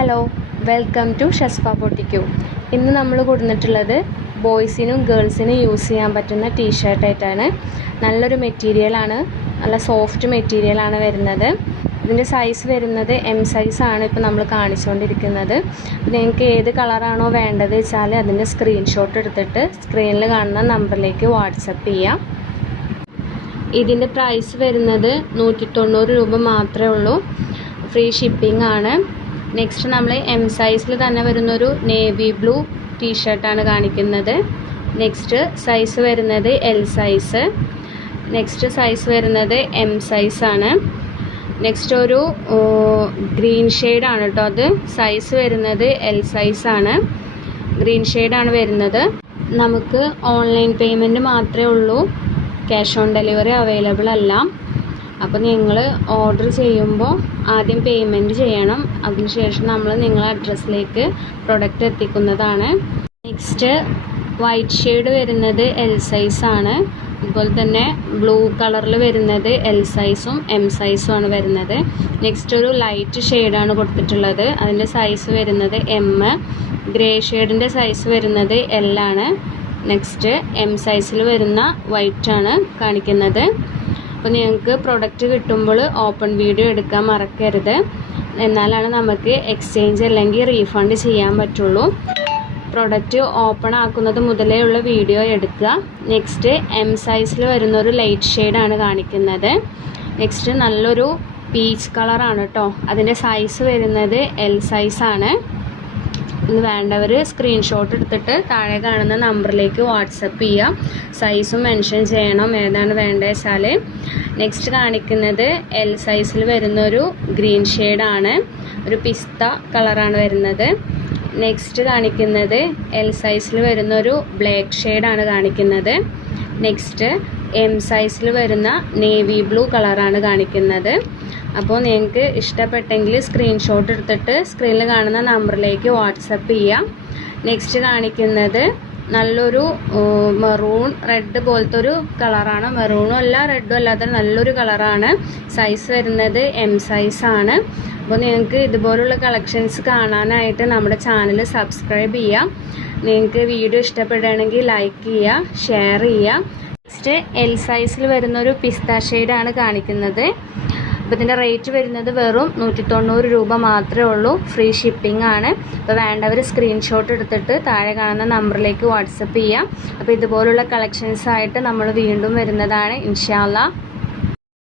Hello, welcome to ഷസ്ഫ പൊട്ടിക്കൂ. ഇന്ന് നമ്മൾ കൊടുത്തിട്ടുള്ളത് ബോയ്സിനും ഗേൾസിനും യൂസ് ചെയ്യാൻ പറ്റുന്ന ടീഷർട്ടായിട്ടാണ്. നല്ലൊരു മെറ്റീരിയലാണ്, നല്ല സോഫ്റ്റ് മെറ്റീരിയലാണ് വരുന്നത്. ഇതിൻ്റെ സൈസ് വരുന്നത് എം സൈസാണ് ഇപ്പോൾ നമ്മൾ കാണിച്ചുകൊണ്ടിരിക്കുന്നത്. നിങ്ങൾക്ക് ഏത് കളറാണോ വേണ്ടത് വെച്ചാൽ അതിൻ്റെ സ്ക്രീൻഷോട്ട് എടുത്തിട്ട് സ്ക്രീനിൽ കാണുന്ന നമ്പറിലേക്ക് വാട്സപ്പ് ചെയ്യാം. ഇതിൻ്റെ പ്രൈസ് വരുന്നത് 190 രൂപ മാത്രമേ ഉള്ളൂ. ഫ്രീ ഷിപ്പിംഗ് ആണ്. നെക്സ്റ്റ് നമ്മൾ എം സൈസിൽ തന്നെ വരുന്നൊരു നേവി ബ്ലൂ ടീഷർട്ടാണ് കാണിക്കുന്നത്. നെക്സ്റ്റ് സൈസ് വരുന്നത് എൽ സൈസ്. നെക്സ്റ്റ് സൈസ് വരുന്നത് എം സൈസാണ്. നെക്സ്റ്റ് ഒരു ഗ്രീൻ ഷെയ്ഡാണ് കേട്ടോ. അത് സൈസ് വരുന്നത് എൽ സൈസാണ്. ഗ്രീൻ ഷെയ്ഡാണ് വരുന്നത്. നമുക്ക് ഓൺലൈൻ പേയ്മെൻറ്റ് മാത്രമേ ഉള്ളൂ, ക്യാഷ് ഓൺ ഡെലിവറി അവൈലബിൾ അല്ല. അപ്പോൾ നിങ്ങൾ ഓർഡർ ചെയ്യുമ്പോൾ ആദ്യം പേയ്മെൻറ്റ് ചെയ്യണം. അതിനുശേഷം നമ്മൾ നിങ്ങളുടെ അഡ്രസ്സിലേക്ക് പ്രൊഡക്റ്റ് എത്തിക്കുന്നതാണ്. നെക്സ്റ്റ് വൈറ്റ് ഷെയ്ഡ് വരുന്നത് എൽ സൈസാണ്. അതുപോലെ തന്നെ ബ്ലൂ കളറിൽ വരുന്നത് എൽ സൈസും എം സൈസും ആണ് വരുന്നത്. നെക്സ്റ്റ് ഒരു ലൈറ്റ് ഷെയ്ഡാണ് കൊടുത്തിട്ടുള്ളത്. അതിൻ്റെ സൈസ് വരുന്നത് എം. ഗ്രേ ഷെയ്ഡിൻ്റെ സൈസ് വരുന്നത് എൽ ആണ്. നെക്സ്റ്റ് എം സൈസിൽ വരുന്ന വൈറ്റാണ് കാണിക്കുന്നത്. അപ്പോൾ നിങ്ങൾക്ക് പ്രൊഡക്റ്റ് കിട്ടുമ്പോൾ ഓപ്പൺ വീഡിയോ എടുക്കാൻ മറക്കരുത്. എന്നാലാണ് നമുക്ക് എക്സ്ചേഞ്ച് അല്ലെങ്കിൽ റീഫണ്ട് ചെയ്യാൻ പറ്റുള്ളൂ. പ്രൊഡക്റ്റ് ഓപ്പൺ ആക്കുന്നത് മുതലേ ഉള്ള വീഡിയോ എടുക്കുക. നെക്സ്റ്റ് എം സൈസിൽ വരുന്നൊരു ലൈറ്റ് ഷെയ്ഡാണ് കാണിക്കുന്നത്. നെക്സ്റ്റ് നല്ലൊരു പീച്ച് കളറാണ് കേട്ടോ. അതിൻ്റെ സൈസ് വരുന്നത് എൽ സൈസാണ്. ഇന്ന് വേണ്ടവർ സ്ക്രീൻഷോട്ട് എടുത്തിട്ട് താഴെ കാണുന്ന നമ്പറിലേക്ക് വാട്സപ്പ് ചെയ്യാം. സൈസും മെൻഷൻ ചെയ്യണം ഏതാണ് വേണ്ടത് വെച്ചാൽ. നെക്സ്റ്റ് കാണിക്കുന്നത് എൽ സൈസിൽ വരുന്നൊരു ഗ്രീൻ ഷെയ്ഡാണ്. ഒരു പിസ്ത കളറാണ് വരുന്നത്. നെക്സ്റ്റ് കാണിക്കുന്നത് എൽ സൈസിൽ വരുന്നൊരു ബ്ലാക്ക് ഷെയ്ഡാണ് കാണിക്കുന്നത്. നെക്സ്റ്റ് എം സൈസിൽ വരുന്ന നേവി ബ്ലൂ കളറാണ് കാണിക്കുന്നത്. അപ്പോൾ നിങ്ങൾക്ക് ഇഷ്ടപ്പെട്ടെങ്കിൽ സ്ക്രീൻഷോട്ട് എടുത്തിട്ട് സ്ക്രീനിൽ കാണുന്ന നമ്പറിലേക്ക് വാട്സപ്പ് ചെയ്യാം. നെക്സ്റ്റ് കാണിക്കുന്നത് നല്ലൊരു മെറൂൺ റെഡ് പോലത്തെ ഒരു കളറാണ്. മെറൂണും അല്ല റെഡും അല്ലാത്ത നല്ലൊരു കളറാണ്. സൈസ് വരുന്നത് എം സൈസാണ്. അപ്പോൾ നിങ്ങൾക്ക് ഇതുപോലുള്ള കളക്ഷൻസ് കാണാനായിട്ട് നമ്മുടെ ചാനൽ സബ്സ്ക്രൈബ് ചെയ്യാം. നിങ്ങൾക്ക് വീഡിയോ ഇഷ്ടപ്പെടുകയാണെങ്കിൽ ലൈക്ക് ചെയ്യുക, ഷെയർ ചെയ്യുക. നെക്സ്റ്റ് എൽ സൈസിൽ വരുന്നൊരു പിസ്ത ഷെയ്ഡാണ് കാണിക്കുന്നത്. അപ്പോൾ ഇതിൻ്റെ റേറ്റ് വരുന്നത് വെറും 190 രൂപ മാത്രമേ ഉള്ളൂ. ഫ്രീ ഷിപ്പിംഗ് ആണ്. അപ്പോൾ വേണ്ടവർ സ്ക്രീൻഷോട്ട് എടുത്തിട്ട് താഴെ കാണുന്ന നമ്പറിലേക്ക് വാട്സപ്പ് ചെയ്യാം. അപ്പോൾ ഇതുപോലുള്ള കളക്ഷൻസായിട്ട് നമ്മൾ വീണ്ടും വരുന്നതാണ് ഇൻഷാ അല്ലാഹ്.